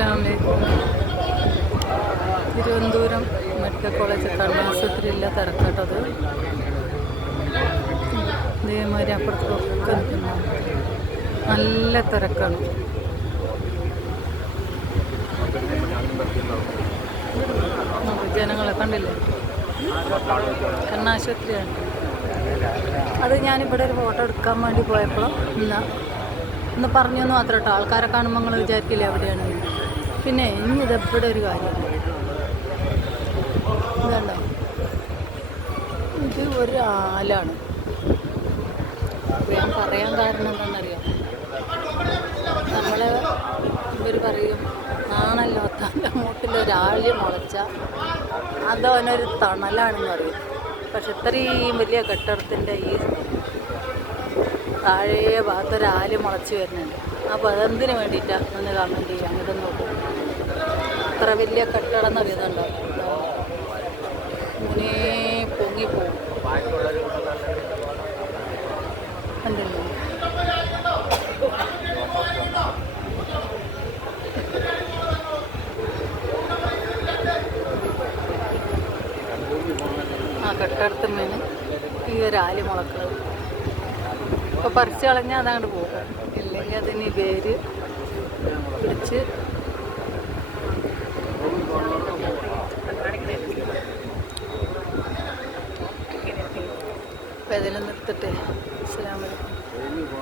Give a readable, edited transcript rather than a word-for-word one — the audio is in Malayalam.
അസ്സലാമലൈക്കും. തിരുവനന്തപുരം മെഡിക്കൽ കോളേജ് കണ്ണാശുപത്രിയിലെ തിരക്കാട്ടത്. ഇതേമാതിരി അപ്പുറത്തൊക്കെ നിൽക്കുന്നു. നല്ല തിരക്കാണ്. ജനങ്ങളെ കണ്ടില്ലേ? കണ്ണാശുപത്രിയാണ് അത്. ഞാനിവിടെ ഒരു ഫോട്ടോ എടുക്കാൻ വേണ്ടി പോയപ്പോൾ ഇന്ന് പറഞ്ഞു എന്ന് മാത്രം കേട്ടോ. ആൾക്കാരെ കാണുമ്പോൾ നിങ്ങൾ വിചാരിക്കില്ല എവിടെയാണെന്ന്. പിന്നെ ഇനി ഇതെവിടെ ഒരു കാര്യമാണ്. ഇതുണ്ടോ? ഇത് ഒരു ആലാണ്. ഞാൻ പറയാൻ കാരണം എന്താണെന്നറിയാം. നമ്മളെ ഇവർ പറയും ആണല്ലോ തൻ്റെ മൂട്ടിലൊരാളി മുളച്ച അതവനൊരു തണലാണെന്ന് പറയും. പക്ഷെ ഇത്രയും വലിയ കെട്ടിടത്തിൻ്റെ ഈ താഴെ ഭാഗത്തൊരാല് മുളച്ച് വരുന്നുണ്ട്. അപ്പോൾ അതെന്തിനു വേണ്ടിയിട്ടാണ് ഒന്ന് കമൻറ്റ് ചെയ്യാം. അങ്ങോട്ട് നോക്കും. ഇത്ര വലിയ കെട്ടിടം എന്നറിയുന്നുണ്ടോ? ഇങ്ങനെ പൊങ്ങിപ്പോവും. കണ്ടില്ലേ? ആ കെട്ടിടത്തിന്മേന് ഈ ഒരാല് മുളക്കുന്നത്. ഇപ്പോൾ പറിച്ച് കളഞ്ഞാൽ അതങ്ങോട്ട് പോകും. ഇല്ലെങ്കിൽ അതിന് വേര് പിടിച്ച് ഇപ്പം ഇതിൽ നിർത്തിട്ട്